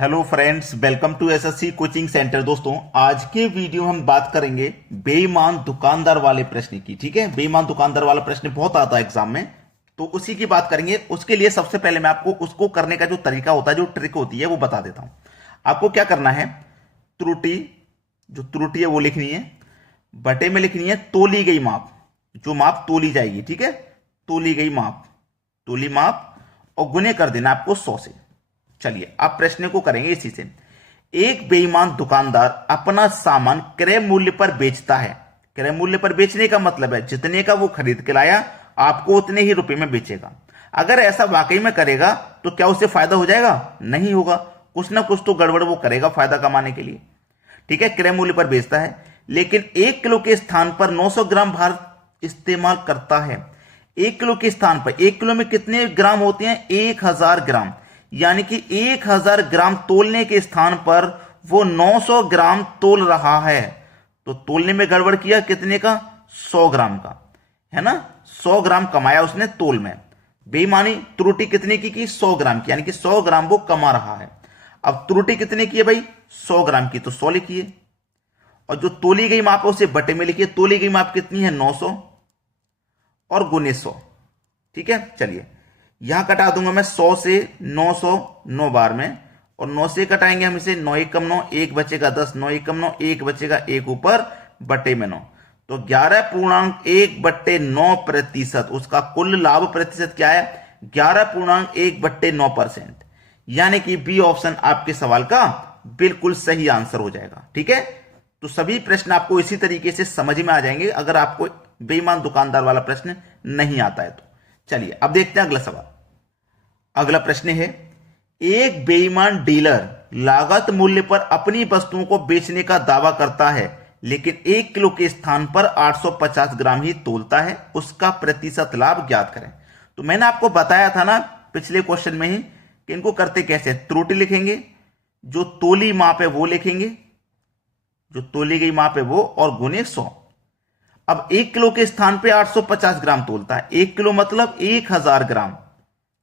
Hello friends, welcome to SSC coaching centre. दोस्तों, आज के वीडियो हम बात करेंगे बेईमान दुकानदार वाले प्रश्न की। ठीक है, बेईमान दुकानदार वाला प्रश्न बहुत आता है एग्जाम में, तो उसी की बात करेंगे। उसके लिए सबसे पहले मैं आपको उसको करने का जो तरीका होता है, जो ट्रिक होती है, वो बता देता हूं। आपको क्या करना है, त्रुटि, जो त्रुटि है वो लिखनी है, बटे में लिखनी है तोली गई माप, जो माप तोली जाएगी। ठीक है, तोली गई माप, तोली माप, और गुने कर देना आपको 100 से। चलिए आप प्रश्न को करेंगे इसी से। एक बेईमान दुकानदार अपना सामान क्रय मूल्य पर बेचता है। क्रय मूल्य पर बेचने का मतलब है जितने का वो खरीद के लाया आपको उतने ही रुपए में बेचेगा। अगर ऐसा वाकई में करेगा तो क्या उसे फायदा हो जाएगा? नहीं होगा, कुछ ना कुछ तो गड़बड़ वो करेगा फायदा कमाने के लिए। ठीक है, क्रय मूल्य पर बेचता है, लेकिन 1 किलो के स्थान पर 900 ग्राम भार इस्तेमाल करता है। 1 किलो के स्थान पर, 1 किलो में कितने ग्राम होते हैं? 1000 ग्राम। यानी कि 1000 ग्राम तोलने के स्थान पर वो 900 ग्राम तोल रहा है। तो तोलने में गड़बड़ किया, कितने का? 100 ग्राम का, है ना। 100 ग्राम कमाया उसने तोल में। बेईमानी, त्रुटि कितने की? 100 ग्राम की, यानी कि 100 ग्राम वो कमा रहा है। अब त्रुटि कितने की है भाई? 100 ग्राम की, तो 100 लिखिए, और जो तोली गई माप है उसे बटे में लिखिए। तोली गई माप कितनी है? 900, और गुने 100। ठीक है, चलिए यहां कटा दूंगा मैं 100 से 900, 9 बार में, और 9 से कटाएंगे हम इसे, 9 एकम 9, 1 बचेगा 10, 9 एकम 9, 1 बचेगा, 1 ऊपर बटे में 9, तो 11.1/9%। उसका कुल लाभ प्रतिशत क्या है? 11.1/9%। यानी कि बी ऑप्शन आपके सवाल का बिल्कुल सही आंसर हो जाएगा। ठीक है, तो सभी प्रश्न आपको इसी तरीके से समझ में आ जाएंगे अगर आपको बेईमान दुकानदार वाला प्रश्न नहीं आता है तो। चलिए अब देखते हैं अगला सवाल। अगला प्रश्न है, एक बेईमान डीलर लागत मूल्य पर अपनी वस्तुओं को बेचने का दावा करता है, लेकिन 1 किलो के स्थान पर 850 ग्राम ही तोलता है। उसका प्रतिशत लाभ ज्ञात करें। तो मैंने आपको बताया था ना पिछले क्वेश्चन में ही कि इनको करते कैसे। त्रुटि लिखेंगे, जो तोली माप है वो लिखेंगे, जो तोली गई माप है वो, और गुने 100। अब 1 किलो के स्थान पे 850 ग्राम तोलता है। 1 किलो मतलब 1000 ग्राम।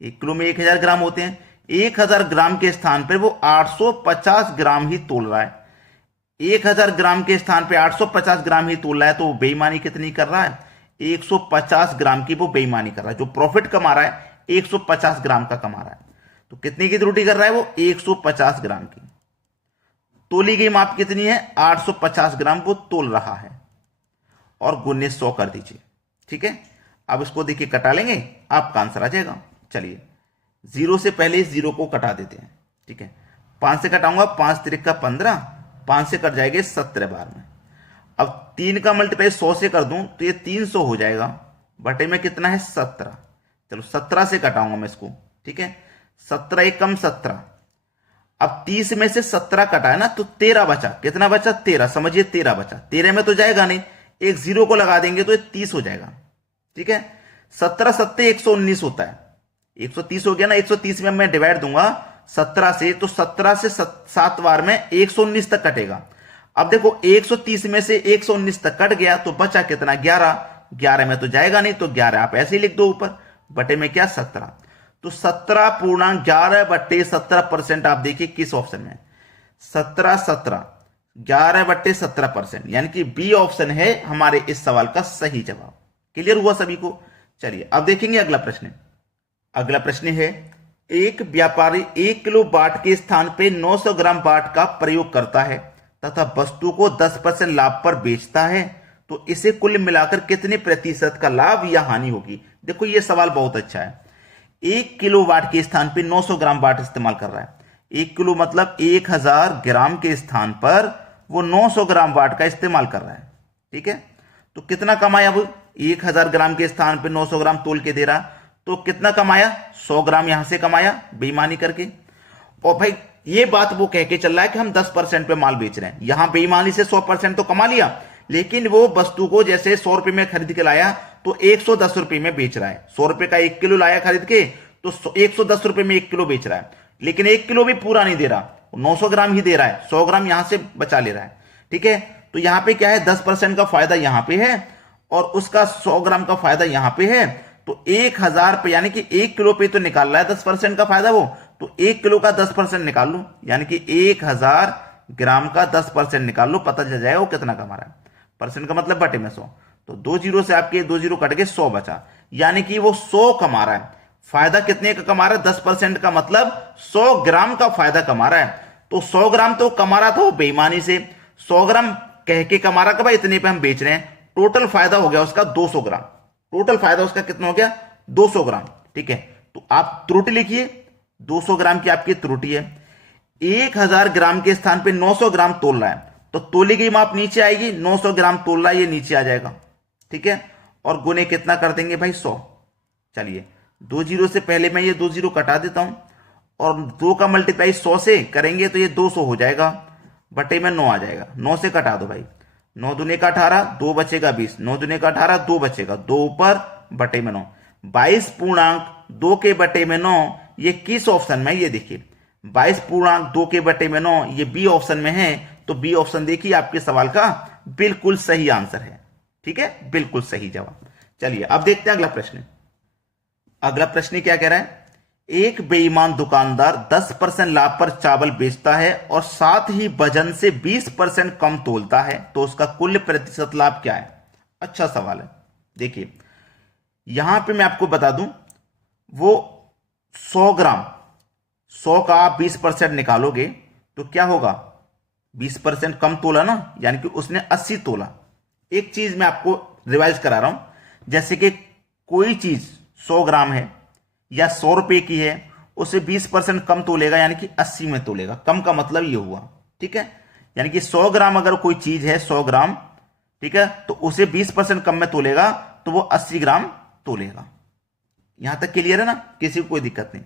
1 किलो में 1000 ग्राम होते हैं। 1000 ग्राम के स्थान पे वो 850 ग्राम ही तोल रहा है। 1000 ग्राम के स्थान पे 850 ग्राम ही तोल रहा है, तो वो बेईमानी कितनी कर रहा है? 150 ग्राम की वो बेईमानी कर रहा है। जो प्रॉफिट कमा रहा है 150 ग्राम का कमा रहा है। तो कितनी की त्रुटि कर रहा है वो? 150 ग्राम की। तोली गई माप कितनी है? 850 ग्राम वो तोल रहा है, और गुने 100 कर दीजिए। ठीक है, अब इसको देखिए कटा लेंगे, आपका आंसर आ जाएगा। चलिए 0 से पहले इस 0 को कटा देते हैं। ठीक है, 5 से कटाऊंगा, 5 तिरिक का 15, 5 से कट जाएंगे 17 बार में। अब 3 का मल्टीप्लाई 100 से कर दूं तो ये 300 हो जाएगा, बटे में कितना है? 17। चलो 17 से कटाऊंगा मैं इसको। ठीक है, 17 एकम 17। अब 30 में से 17 कटा है ना, तो 13 बचा। कितना बचा? 13। समझिए 13 बचा। 13 में तो जाएगा नहीं, एक 0 को लगा देंगे तो ये 30 हो जाएगा। ठीक है, 17 सत्ते 119 होता है। 130 हो गया ना। 130 में मैं डिवाइड दूंगा 17 से, तो 17 से 7 बार में 119 तक कटेगा। अब देखो 130 में से 119 तक कट गया, तो बचा कितना? 11। 11 में तो जाएगा नहीं, तो 11 आप ऐसे ही लिख दो ऊपर, बटे में क्या? 17। तो 17.11/17% आप देखिए किस ऑप्शन में? 11/17% यानी कि बी ऑप्शन है हमारे इस सवाल का सही जवाब। क्लियर हुआ सभी को? चलिए अब देखेंगे अगला प्रश्न। अगला प्रश्न है, एक व्यापारी 1 किलो बाट के स्थान पे 900 ग्राम बाट का प्रयोग करता है तथा वस्तु को 10% लाभ पर बेचता है, तो इसे कुल मिलाकर कितने प्रतिशत का लाभ या हानि होगी? देखो ये सवाल बहुत अच्छा है। 1 किलो वाट के स्थान पे 900 ग्राम वाट इस्तेमाल कर रहा है। 1 किलो मतलब 1000 ग्राम के स्थान पर वो 900 ग्राम वाट का इस्तेमाल कर रहा है। ठीक है, तो कितना कमाया वो? 1000 ग्राम के स्थान पे 900 ग्राम तोल के दे रहा, तो कितना कमाया? 100 ग्राम यहां से कमाया बेईमानी करके। और भाई ये बात वो कह के चल रहा है कि हम 10% पे माल बेच रहे हैं। यहां बेईमानी से 100% तो कमा लिया, लेकिन वो वस्तु को जैसे 100 रुपए में खरीद के लाया तो 110 रुपए में बेच रहा है। 100 रुपए का 1 किलो लाया खरीद के, तो 110 रुपए में 1 किलो बेच रहा है, लेकिन 1 किलो भी पूरा नहीं दे रहा, 900 ग्राम ही दे रहा है, 100 ग्राम यहां से बचा ले रहा है। ठीक है, तो यहां पे क्या है? 10% का फायदा यहां पे है, और उसका 100 ग्राम का फायदा यहां पे है। तो 1000 पे, यानी कि 1 किलो पे तो निकाल रहा है 10% का फायदा वो, तो 1 किलो का 10% निकाल लो, यानी कि 1000 ग्राम का 10% निकाल लो, पता चल जाएगा वो कितना कमा रहा है। परसेंट का मतलब बटे में 100, तो 2 जीरो से आपके 2 जीरो कट के 100 बचा, यानी कि वो 100 कमा रहा है। फायदा कितने का कमा रहा है? 10% का मतलब 100 ग्राम का फायदा कमा रहा है। तो 100 ग्राम तो कमा रहा था वो बेईमानी से, 100 ग्राम कह के कमा रहा कि भाई इतने पे हम बेच रहे हैं। टोटल फायदा हो गया उसका 200 ग्राम। टोटल फायदा उसका कितना हो गया? 200 ग्राम। ठीक है, तो आप त्रुटि लिखिए, 200 ग्राम की आपकी त्रुटि है। 1000 ग्राम के स्थान पे 900 ग्राम तोल रहा है, तो तोली गई माप नीचे आएगी, 900 ग्राम तोल रहा है, ये नीचे आ जाएगा। ठीक है, और गुने कितना कर देंगे भाई? 100। चलिए 2 जीरो से पहले मैं ये 2 जीरो कटा देता हूं, और 2 का मल्टीप्लाई 100 से करेंगे तो ये 200 हो जाएगा, बटे में 9 आ जाएगा। 9 से कटा दो भाई, 9 दूने का 18, 2 बचेगा 20, 9 दूने का 18, 2 बचेगा, 2 ऊपर बटे में 9, 22 पूर्णांक 2 के बटे में 9, ये किस ऑप्शन में? ये देखिए 22 पूर्णांक 2 के बटे में 9, ये बी ऑप्शन में है। तो बी ऑप्शन देखिए आपके सवाल का बिल्कुल सही आंसर है। ठीक है, बिल्कुल सही जवाब। चलिए अब देखते हैं अगला प्रश्न। अगला प्रश्न क्या कह रहा है? एक बेईमान दुकानदार 10% लाभ पर चावल बेचता है और साथ ही वजन से 20% कम तोलता है, तो उसका कुल प्रतिशत लाभ क्या है? अच्छा सवाल है। देखिए यहां पे मैं आपको बता दूं, वो 100 ग्राम, 100 का आप 20% निकालोगे तो क्या होगा? 20% कम तोला ना, यानी कि उसने 80 तोला। एक चीज मैं आपको रिवाइज करा रहा हूं, जैसे कि कोई चीज 100 ग्राम है या 100 रुपए की है, उसे 20% कम तोलेगा, यानी कि 80 में तोलेगा। कम का मतलब ये हुआ। ठीक है, यानी कि 100 ग्राम अगर कोई चीज है, 100 ग्राम, ठीक है, तो उसे 20% कम में तोलेगा, तो वो 80 ग्राम तोलेगा। यहां तक क्लियर है ना? किसी को कोई दिक्कत नहीं।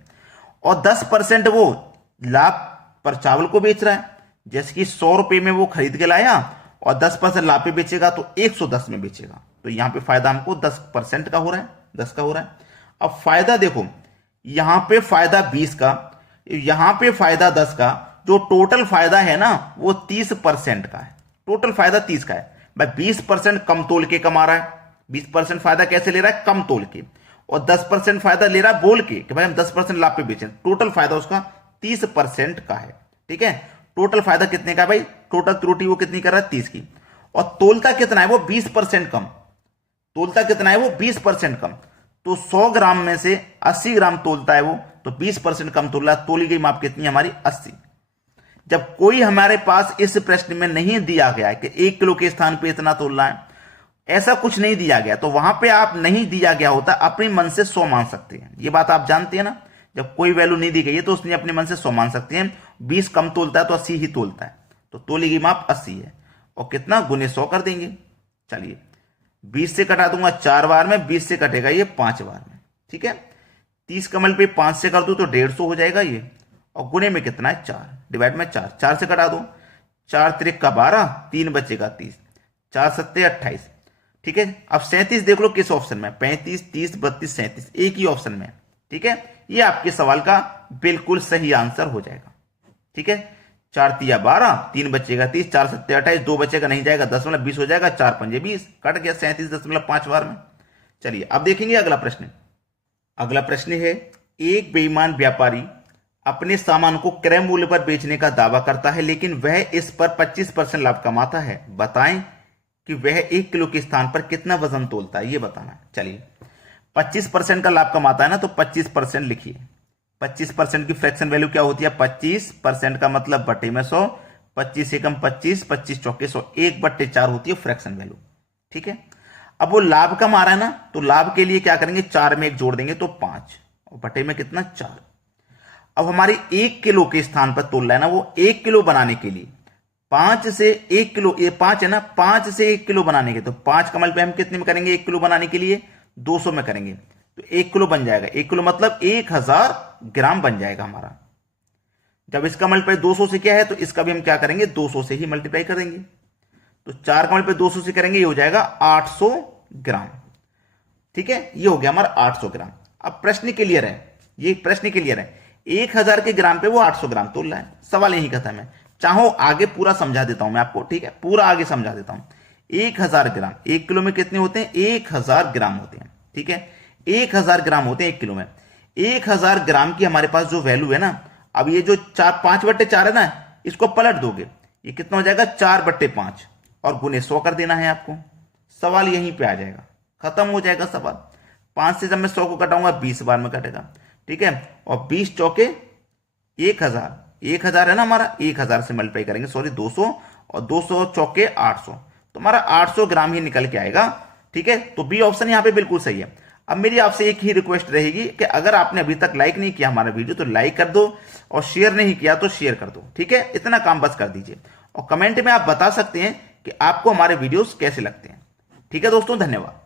और 10% वो लाभ पर चावल को बेच रहा है, जैसे कि 100 रुपए में वो खरीद के लाया और 10% लाभ पे बेचेगा तो 110 में बेचेगा, तो यहां पे फायदा हमको 10% का हो रहा है, 10 का हो रहा है। अब फायदा देखो, यहां पे फायदा 20 का, यहां पे फायदा 10 का, जो टोटल फायदा है ना वो 30% का है। टोटल फायदा 30 का है भाई, 20% कम तोल के कमा रहा है। 20% फायदा कैसे ले रहा है? कम तोल के। और 10% फायदा ले रहा है बोल के कि भाई हम 10% लाभ पे बेचें। टोटल फायदा उसका 30% का है। ठीक है, टोटल फायदा कितने का है भाई? टोटल त्रुटि वो कितनी कर रहा है? 30 की। और तोलता कितना है? वो 20% कम। तोलता कितना है? वो 20% कम। तो 100 ग्राम में से 80 ग्राम तोलता है वो, तो 20% कम तोल रहा है। तोली गई माप कितनी हमारी? 80। जब कोई हमारे पास इस प्रश्न में नहीं दिया गया है कि 1 किलो के स्थान पे इतना तोलना है, ऐसा कुछ नहीं दिया गया, तो वहां पे आप नहीं दिया गया होता, अपने मन से 100 मान सकते हैं। ये बात आप जानते हैं ना, जब कोई वैल्यू नहीं दी गई है तो उसने अपने मन से 100 मान सकते हैं। 20 कम तोलता है तो 80 ही तोलता है, तो तोली गई माप 80 है। और कितना? गुने 100 कर देंगे। चलिए 20 से कटा दूंगा 4 बार में, 20 से कटेगा ये 5 बार में। ठीक है, 30 का मल्टीप्लाई 5 से कर दू तो 150 हो जाएगा ये, और गुने में कितना है? 4, डिवाइड में 4, 4 से कटा दो, 4 त्रिक का 12, 3 बचेगा 30, 4 सत्ते 28। ठीक है, अब 37 देख लो किस ऑप्शन में? 35, 30, 32, 37, एक ही ऑप्शन में। ठीक है, ये आपके सवाल का बिल्कुल सही आंसर हो जाएगा। ठीक है, 4 तिया 12, 3 बचेगा 30, 4 सत्ते 28, 2 बचेगा नहीं जाएगा, 10/20 हो जाएगा, 4 पंजे 20, कट गया 37.5 बार में। चलिए अब देखेंगे अगला प्रश्न। अगला प्रश्न है, एक बेईमान व्यापारी अपने सामान को क्रय मूल्य पर बेचने का दावा करता है, लेकिन वह इस पर 25% लाभ कमाता है। बताएं कि वह 1 किलो के स्थान पर कितना वजन तोलता है, ये बताना है। चलिए 25% का लाभ कमाता है ना, तो 25% लिखिए। 25% की फ्रैक्शन वैल्यू क्या होती है? 25% का मतलब बटे में 100, 25 एकम 25, 25 चौके 100, 1/4 होती है फ्रैक्शन वैल्यू। ठीक है, अब वो लाभ कमा रहा है ना, तो लाभ के लिए क्या करेंगे? 4 में 1 जोड़ देंगे तो 5, और बटे में कितना? 4। अब हमारे 1 किलो के स्थान पर तोल रहा है ना, वो 1 किलो बनाने के लिए 5 से 1 किलो, ये 5 है ना, 5 से 1 किलो बनाने के, तो 5 का मल्टीप्लाई हम कितने में करेंगे? 1 किलो बनाने के लिए 200 में करेंगे, तो 1 किलो बन जाएगा। 1 किलो मतलब 1000 ग्राम बन जाएगा हमारा। जब इसका मल्टीप्लाई 200 से क्या है, तो इसका भी हम क्या करेंगे? 200 से ही मल्टीप्लाई कर देंगे। तो 4 का मल्टीप्लाई 200 से करेंगे, ये हो जाएगा 800 ग्राम। ठीक है, ये हो गया हमारा 800 ग्राम। अब प्रश्न क्लियर है, ये प्रश्न क्लियर है। 1000 के ग्राम पे वो 800 ग्राम तोल रहा है। सवाल यही खत्म है। चाहो आगे पूरा समझा देता हूं मैं आपको। ठीक है, पूरा आगे समझा देता हूं। 1000 ग्राम, 1 किलो में कितने होते हैं? 1000 ग्राम होते हैं। ठीक है, 1000 ग्राम होते हैं 1 किलो में। 1000 ग्राम की हमारे पास जो वैल्यू है ना, अब ये जो 5/4 है ना, इसको पलट दोगे, ये कितना हो जाएगा 4/5 और गुने 100 कर देना है आपको। सवाल यहीं पे आ जाएगा, खत्म हो जाएगा सवाल। 5 से जब मैं 100 को कटाऊंगा 20 बार में कटेगा, ठीक है। और 20 चौके 1000, 1000 है ना हमारा, 1000 से मल्टीप्लाई करेंगे, सॉरी 200, और 200 चौके 800, तो हमारा 800 ग्राम ही निकल के आएगा, ठीक है। तो बी ऑप्शन यहाँ पे बिल्कुल सही है। अब मेरी आपसे एक ही रिक्वेस्ट रहेगी कि अगर आपने अभी तक लाइक नहीं किया हमारा वीडियो तो लाइक कर दो, और शेयर नहीं किया तो शेयर कर दो, ठीक है। इतना काम बस कर दीजिए, और कमेंट में आप बता सकते हैं कि आपको हमारे वीडियोस कैसे लगते हैं, ठीक है दोस्तों। धन्यवाद।